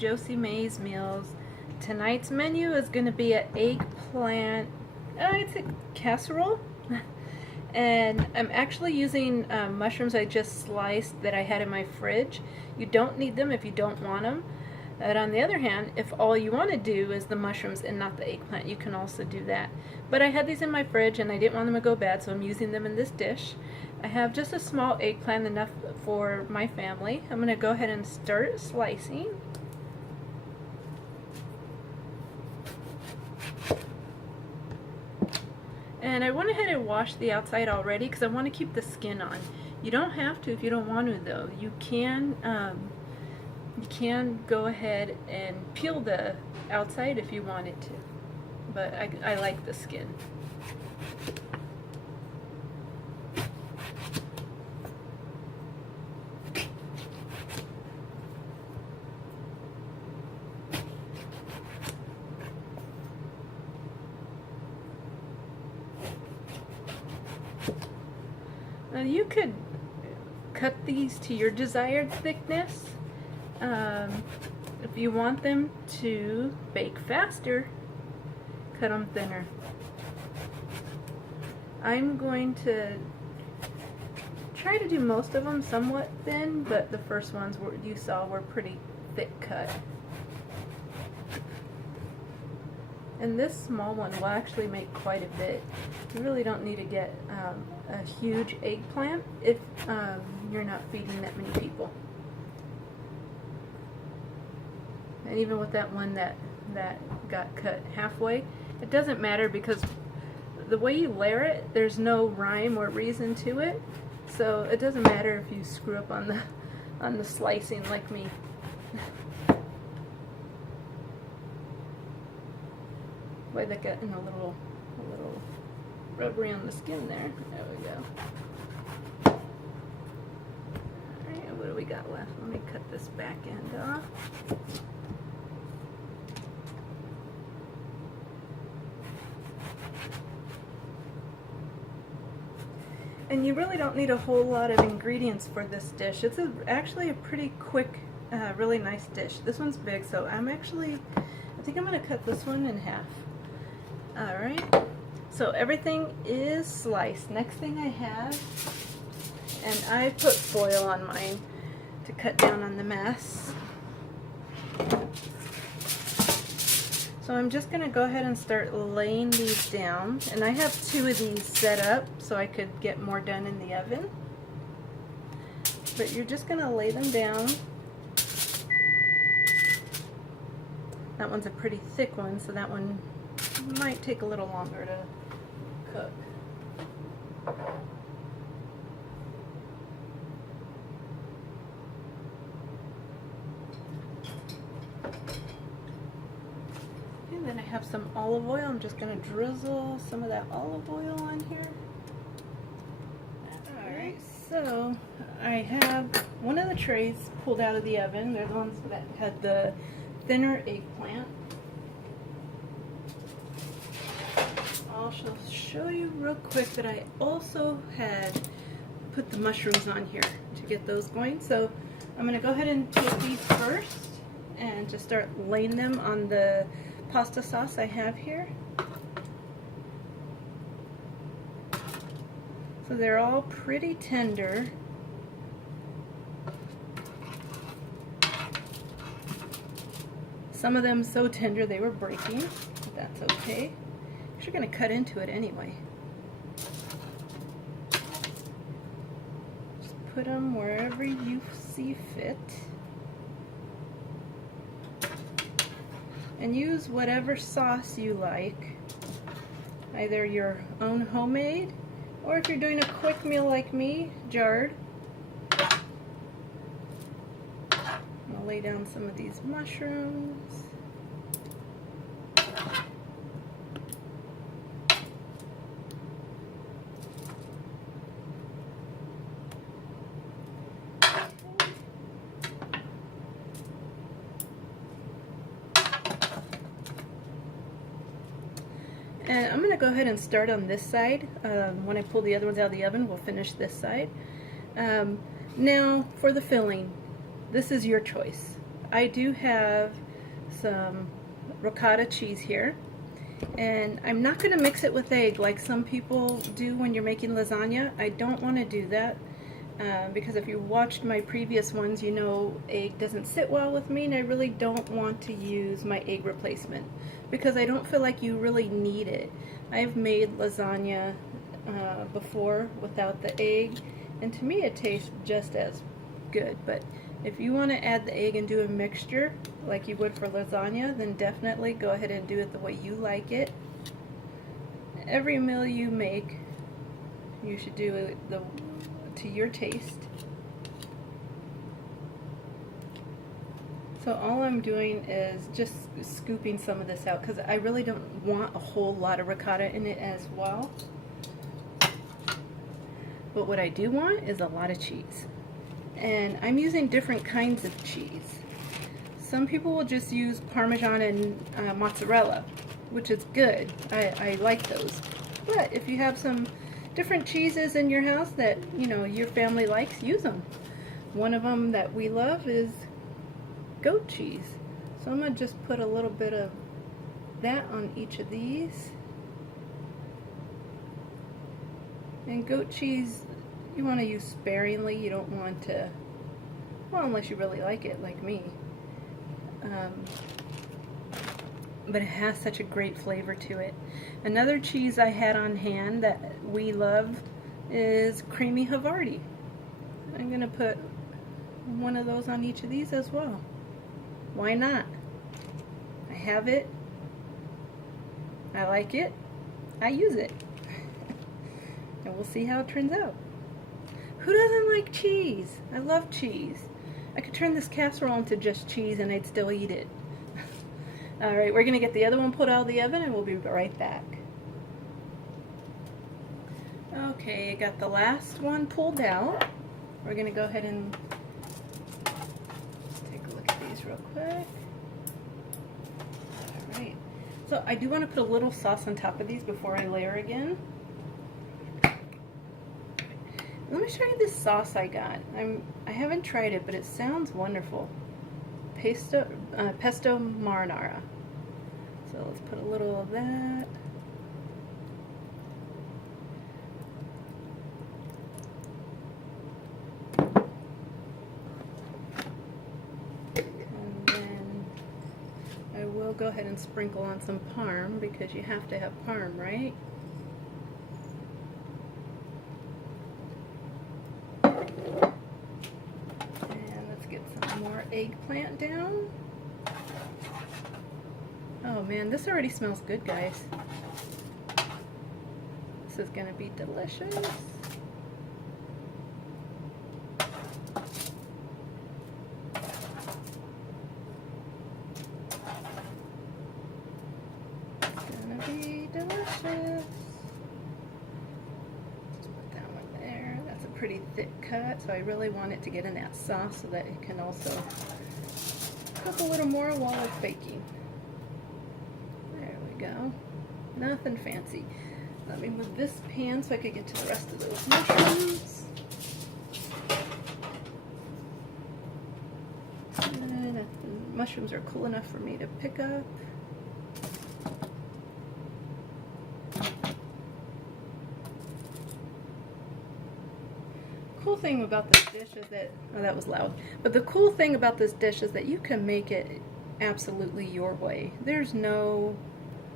Josie Mae's Meals. Tonight's menu is going to be an eggplant, it's a casserole. And I'm actually using mushrooms I just sliced that I had in my fridge. You don't need them if you don't want them. But on the other hand, if all you want to do is the mushrooms and not the eggplant, you can also do that. But I had these in my fridge and I didn't want them to go bad, so I'm using them in this dish. I have just a small eggplant, enough for my family. I'm going to go ahead and start slicing. And I went ahead and washed the outside already because I want to keep the skin on. You don't have to if you don't want to, though. You can go ahead and peel the outside if you wanted to, but I like the skin. Now you could cut these to your desired thickness. If you want them to bake faster, cut them thinner. I'm going to try to do most of them somewhat thin, but the first ones you saw were pretty thick cut. And this small one will actually make quite a bit. You really don't need to get a huge eggplant if you're not feeding that many people. And even with that one that got cut halfway, it doesn't matter because the way you layer it, there's no rhyme or reason to it. So it doesn't matter if you screw up on the slicing like me. Boy, that got in a little rubbery on the skin there. There we go. Alright, what do we got left? Let me cut this back end off. And you really don't need a whole lot of ingredients for this dish. It's actually a pretty quick, really nice dish. This one's big, so I think I'm going to cut this one in half. Alright, so everything is sliced. Next thing I have, and I put foil on mine to cut down on the mess. So I'm just going to go ahead and start laying these down. And I have 2 of these set up so I could get more done in the oven. But you're just going to lay them down. That one's a pretty thick one, so that one might take a little longer to cook. And then I have some olive oil. I'm just going to drizzle some of that olive oil on here. Alright, so I have one of the trays pulled out of the oven. They're the ones that had the thinner eggplant. I'll show you real quick that I also had put the mushrooms on here to get those going. So I'm going to go ahead and take these first and just start laying them on the pasta sauce I have here. So they're all pretty tender. Some of them so tender they were breaking, but that's okay. You're going to cut into it anyway. Just put them wherever you see fit. And use whatever sauce you like. Either your own homemade, or if you're doing a quick meal like me, jarred. I'm going to lay down some of these mushrooms. And I'm going to go ahead and start on this side. When I pull the other ones out of the oven, we'll finish this side. Now, for the filling, this is your choice. I do have some ricotta cheese here, and I'm not going to mix it with egg like some people do when you're making lasagna. I don't want to do that because if you watched my previous ones, you know egg doesn't sit well with me, and I really don't want to use my egg replacement because I don't feel like you really need it. I've made lasagna before without the egg, and to me it tastes just as good. But if you want to add the egg and do a mixture like you would for lasagna, then definitely go ahead and do it the way you like it. Every meal you make, you should do it to your taste. So all I'm doing is just scooping some of this out because I really don't want a whole lot of ricotta in it as well. But what I do want is a lot of cheese. And I'm using different kinds of cheese. Some people will just use Parmesan and mozzarella, which is good. I like those. But if you have some different cheeses in your house that your family likes, use them. One of them that we love is goat cheese. So I'm going to just put a little bit of that on each of these. And goat cheese, you want to use sparingly. You don't want to, well, unless you really like it like me. But it has such a great flavor to it. Another cheese I had on hand that we love is creamy Havarti. I'm going to put one of those on each of these as well. Why not? I have it. I like it. I use it. And we'll see how it turns out. Who doesn't like cheese? I love cheese. I could turn this casserole into just cheese and I'd still eat it. Alright, we're going to get the other one pulled out of the oven and we'll be right back. Okay, got the last one pulled out. We're going to go ahead and take a look at these real quick. Alright, so I do want to put a little sauce on top of these before I layer again. Let me show you this sauce I got. I haven't tried it, but it sounds wonderful. Pesto marinara. So let's put a little of that. And then I will go ahead and sprinkle on some parm because you have to have parm, right? More eggplant down. Oh man, this already smells good, guys. This is gonna be delicious. It's gonna be delicious. Pretty thick cut, so I really want it to get in that sauce so that it can also cook a little more while it's baking. There we go. Nothing fancy. Let me move this pan so I could get to the rest of those mushrooms. And the mushrooms are cool enough for me to pick up. Cool thing about this dish is that, oh, that was loud, but the cool thing about this dish is that you can make it absolutely your way. There's no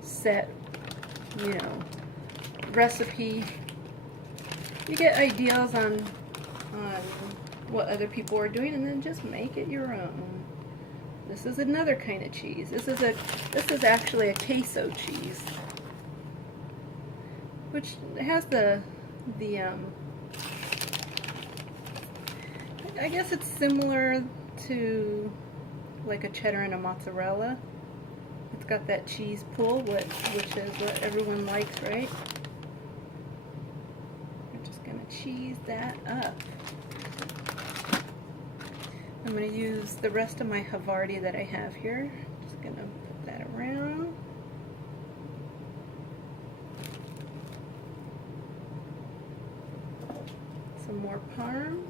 set, recipe. You get ideas on what other people are doing and then just make it your own. This is another kind of cheese. This is actually a queso cheese, which has I guess it's similar to like a cheddar and a mozzarella. It's got that cheese pull, which is what everyone likes, right? We're just going to cheese that up. I'm going to use the rest of my Havarti that I have here. Just going to put that around. Some more parm.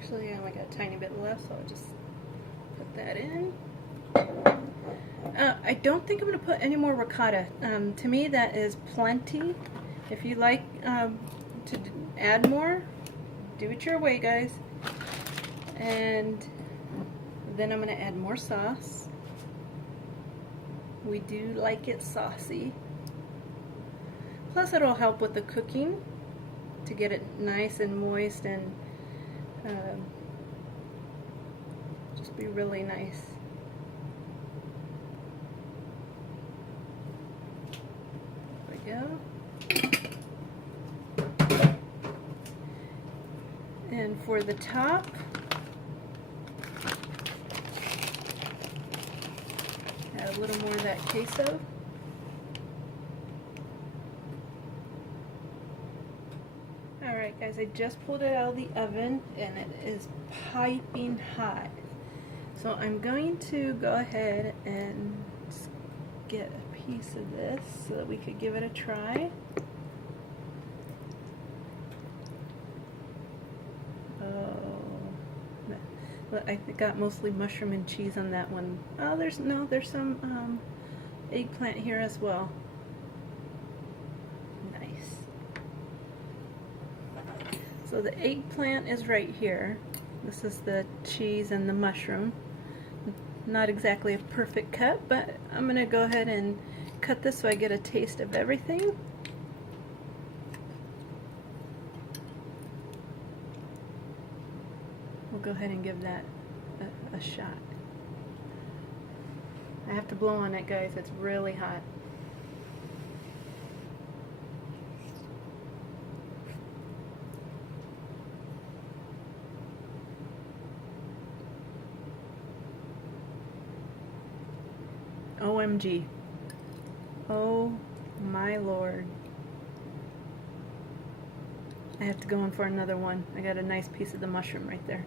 Actually, I only got a tiny bit left, so I'll just put that in. I don't think I'm going to put any more ricotta. To me, that is plenty. If you like to add more, do it your way, guys. And then I'm going to add more sauce. We do like it saucy. Plus, it'll help with the cooking to get it nice and moist and just be really nice. There we go. And for the top, add a little more of that queso. Alright guys, I just pulled it out of the oven and it is piping hot. So I'm going to go ahead and just get a piece of this so that we could give it a try. But I got mostly mushroom and cheese on that one. Oh, there's some eggplant here as well. Nice. So the eggplant is right here. This is the cheese and the mushroom. Not exactly a perfect cut, but I'm gonna go ahead and cut this so I get a taste of everything. We'll go ahead and give that a shot. I have to blow on it, guys. It's really hot. OMG. Oh my lord. I have to go in for another one. I got a nice piece of the mushroom right there.